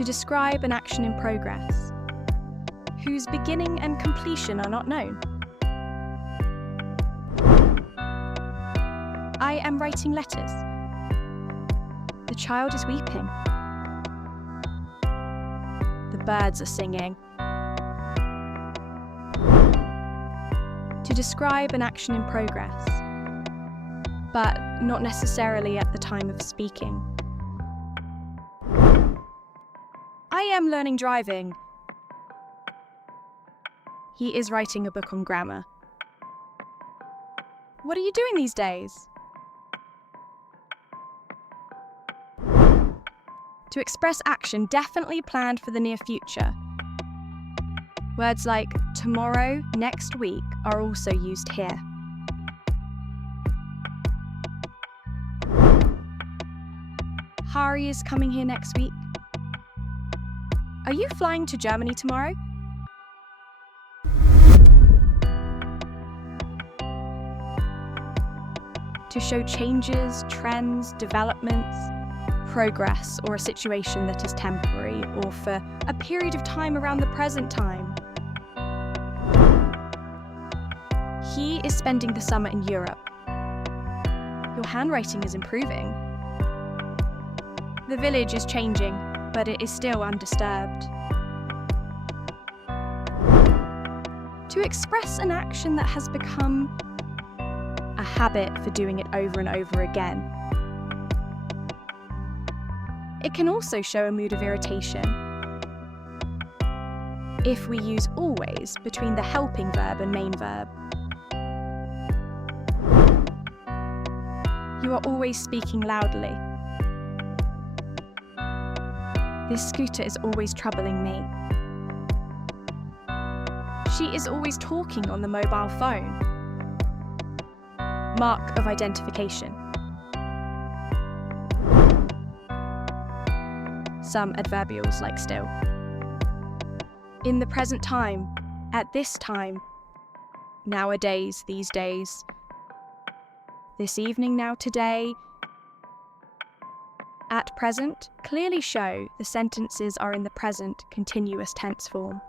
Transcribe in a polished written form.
To describe an action in progress, whose beginning and completion are not known. I am writing letters. The child is weeping. The birds are singing. To describe an action in progress, but not necessarily at the time of speaking. I am learning driving. He is writing a book on grammar. What are you doing these days? To express action definitely planned for the near future. Words like tomorrow, next week are also used here. Hari is coming here next week. Are you flying to Germany tomorrow? To show changes, trends, developments, progress, or a situation that is temporary or for a period of time around the present time. He is spending the summer in Europe. Your handwriting is improving. The village is changing, but it is still undisturbed. To express an action that has become a habit for doing it over and over again. It can also show a mood of irritation if we use always between the helping verb and main verb. You are always speaking loudly. This scooter is always troubling me. She is always talking on the mobile phone. Mark of identification. Some adverbials like still. In the present time, at this time, nowadays, these days, this evening, now, today, at present clearly show the sentences are in the present continuous tense form.